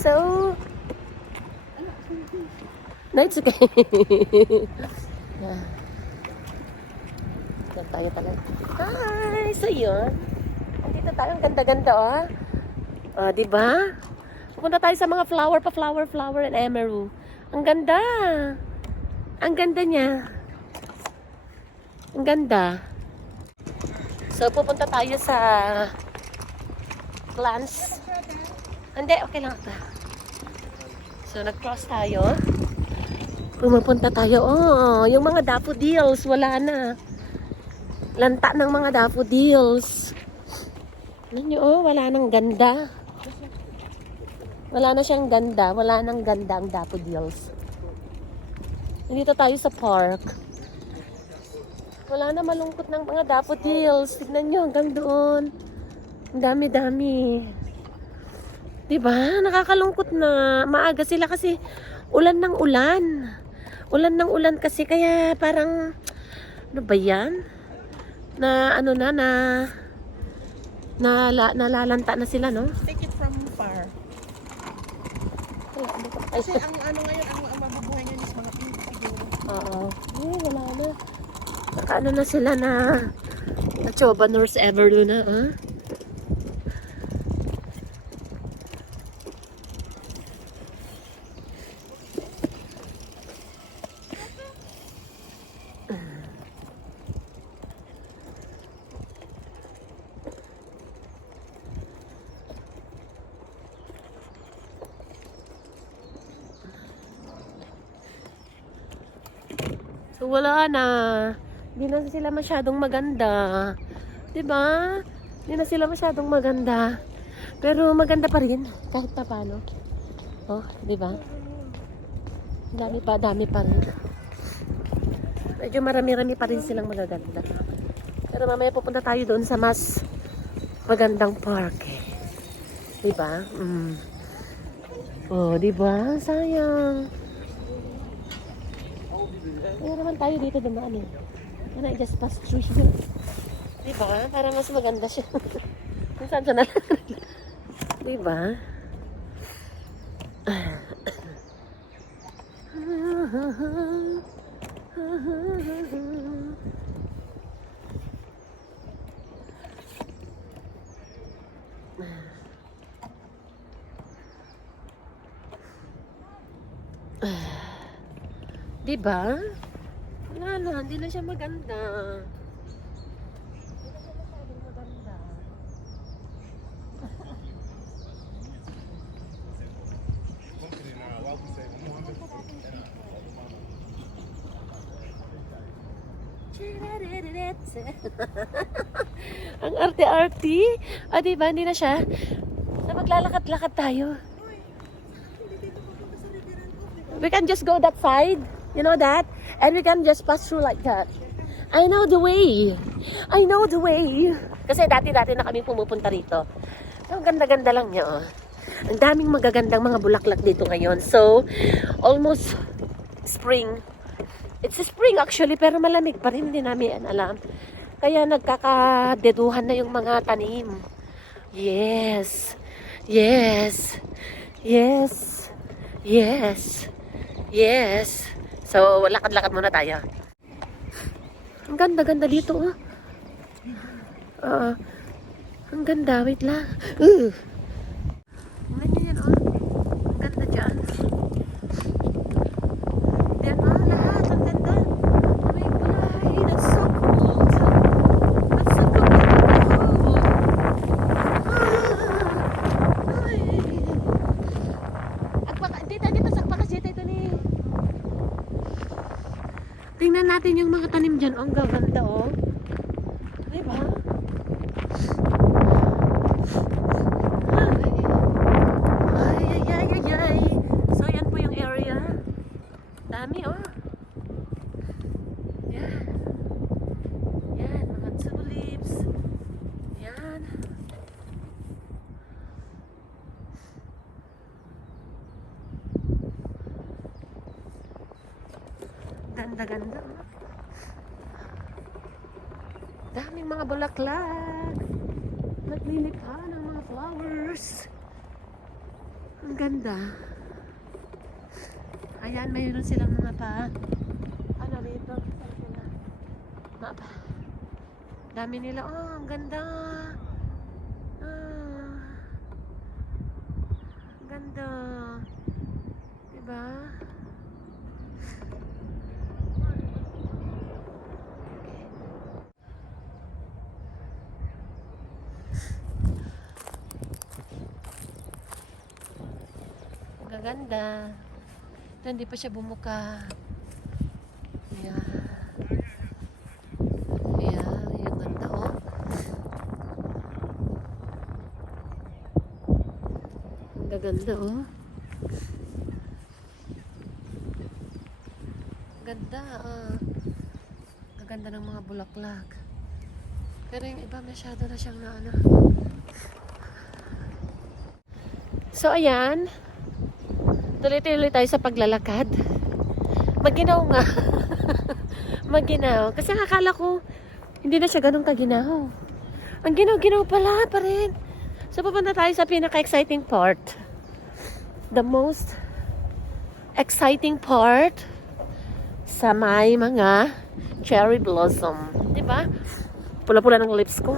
So, no, it's okay. Diyan tayo talaga. Hi! So, yun. Andito tayo. Ang ganda-ganda, oh. Oh, diba? Pupunta tayo sa mga flower and emeru. Ang ganda. Ang ganda niya. Ang ganda. So, pupunta tayo sa plants. Hindi, okay lang ito. So, nag-cross tayo. Pumupunta tayo. Oh, yung mga daffodils, wala na. Lanta ng mga daffodils. Ano nyo, oh, wala nang ganda. Wala na siyang ganda. Wala nang ganda ang daffodils. Dito tayo sa park. Wala na, malungkot ng mga daffodils. Tignan nyo, hanggang doon. Ang dami-dami. Diba? Nakakalungkot na. Maaga sila kasi ulan ng ulan. Ulan ng ulan kasi kaya parang ano ba yan? Na ano na nalalanta na sila, no? Take it from far. Kasi ang ano ngayon, ang mabubuhay ngayon is mga pink siguro. Oo. Wala na. Nakaano na sila na choba nurse ever do na, ha? So, wala na. Hindi na sila masyadong maganda. Diba? Hindi na sila masyadong maganda. Pero maganda pa rin. Kahit pa paano. Oh, diba? Dami pa rin. Medyo marami-rami pa rin silang magaganda. Pero mamaya pupunta tayo doon sa mas magandang park. Diba? Oh, diba? Sayang. Kaya naman tayo dito dumaan eh. Can I just pass through here? Diba? Para mas maganda siya. Kung saan siya na lang. Diba? Diba? Wala na, hindi na siya maganda. Maganda. Ang arte-arte. Ah, diba? Hindi na siya. So, maglalakad-lakad tayo. We can just go that side. You know that? And we can just pass through like that. I know the way. I know the way. Kasi dati-dati na kami pumupunta rito. So, ganda-ganda lang niya, oh. Ang daming magagandang mga bulaklak dito ngayon. So, almost spring. It's spring actually, pero malamig pa rin. Hindi namin alam. Kaya nagkakadeduhan na yung mga tanim. Yes. Yes. Yes. Yes. Yes. So, lakad-lakad muna tayo. Ang ganda-ganda dito, oh. Ang ganda. Wait lang. Ganyan yan, oh. Ang ganda dyan. Yan, oh. Lahat. Ang ganda. Oh my God. That's so cool. That's so cool. Dito, sakpakas dito ito ni. Tingnan natin yung mga tanim dyan. Ang gaganda, oh. Diba? Ay. So, yan po yung area. Dami, oh. Yan. Yan, mga tulips. Yan. Ganda-ganda. Daming mga bulaklak. Naglilikha ng mga flowers. Ang ganda. Ayan, mayroon silang mga ano rito? Saan sila? Mapa. Dami nila. Oh, ang ganda. Ah, ang ganda. Diba? Gaganda. Ito, hindi pa siya bumuka. Ayan. Ayan, yung ganda, oh. Ang gaganda, oh. Ganda, ah. Gaganda ng mga bulaklak. Pero yung iba masyado na siyang na ano. So, ayan. Tuloy-tuloy tayo sa paglalakad. Maginaw nga. Maginaw. Kasi akala ko, hindi na siya ganun kaginaw. Ang ginaw-ginaw pala pa rin. So, pupunta tayo sa pinaka-exciting part. The most exciting part sa may mga cherry blossom. Diba? Pula-pula ng lips ko.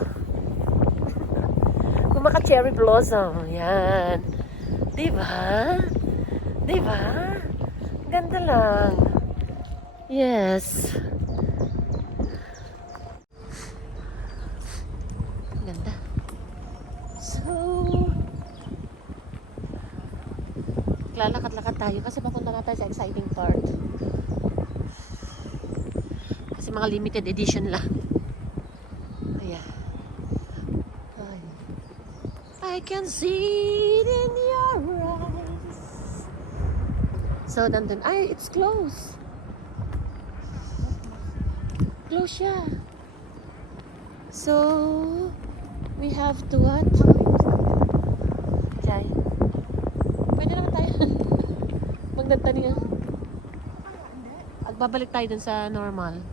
Kung maka-cherry blossom. Yan. Diba? Diba? Ganda lang. Yes. Ganda. So, lalakad-lakad tayo kasi papunta na tayo sa exciting part. Kasi mga limited edition lang. Ayan. Ay. I can see it in your eyes. So, nandun. Ay, it's closed. Close siya. So, we have to what? Jai. Pwede naman tayo. Magdagtani nga. Agbabalik tayo dun sa normal.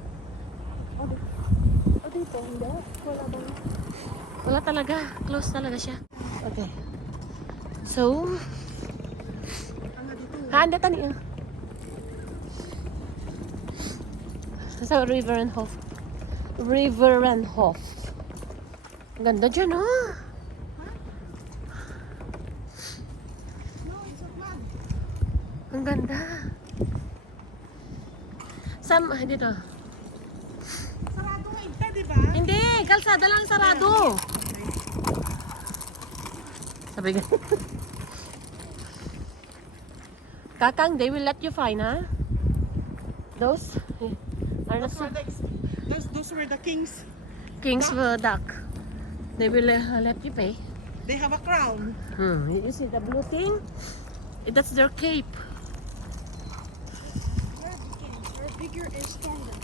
O dito, hindi. Wala bang... Wala talaga. Close talaga siya. Okay. So, handa tani ah. Sa Riverenhof. Riverenhof. Ang ganda dyan, oh. No, it's a flag. Ang ganda. Sam, dito. Sarado nga ito, di ba? Hindi, kalsada lang sarado. Sabi ka. Kakang, they will let you fine, ha? Those are not Those were the kings. kings duck. They will let you pay. They have a crown. You see the blue king? That's their cape. They're the kings. They're bigger and stronger.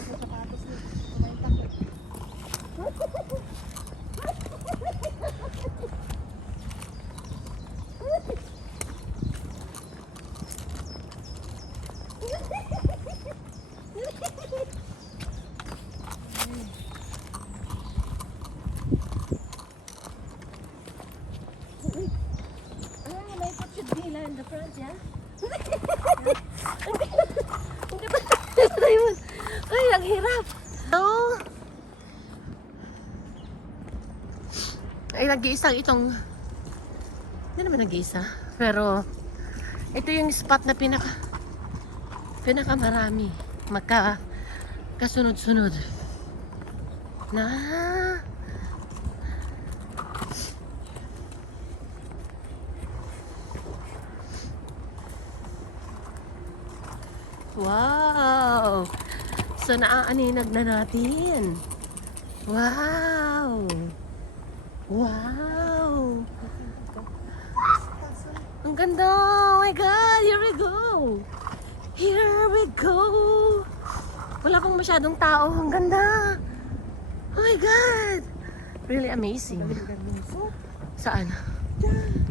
Sa sapatos niya. May takot. May pagkudila in the front, yeah? Hindi ba? Ayun. Ay, ang hirap. No. Ay, nag-iisang itong... Hindi naman nag-iisa. Pero, ito yung spot na pinakamarami. Kasunod-sunod. Na... Wow! So, naaaninag na natin. Wow! Wow! Ang ganda! Oh my God! Here we go! Here we go! Wala pang masyadong tao. Ang ganda! Oh my God! Really amazing. Saan?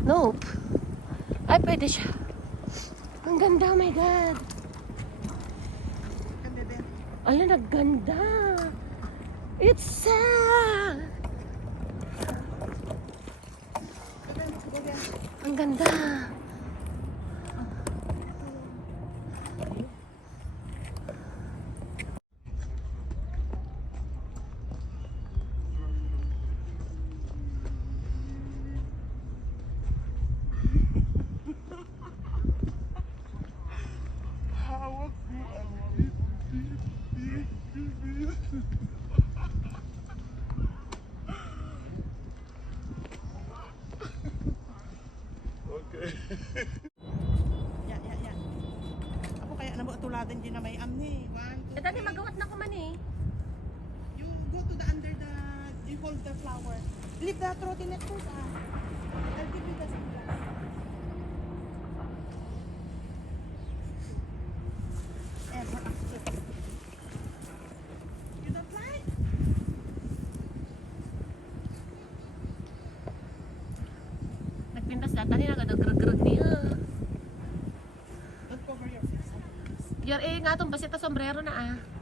Nope. Ay, pwede siya. Ang ganda, oh my God! Ala, nagganda. It's sad. Ang ganda. Ya. Ako kaya namo atuladan din na may amni. 1, 2, Dati magawat na ko man eh. You go to the under the, you hold the flower. Leave the trottinette first ah. I'll give you the sunglass. You don't like? Nagpintas data ni nagadag-grag niya. Don't cover your face. Your nga itong basit na sombrero na ah.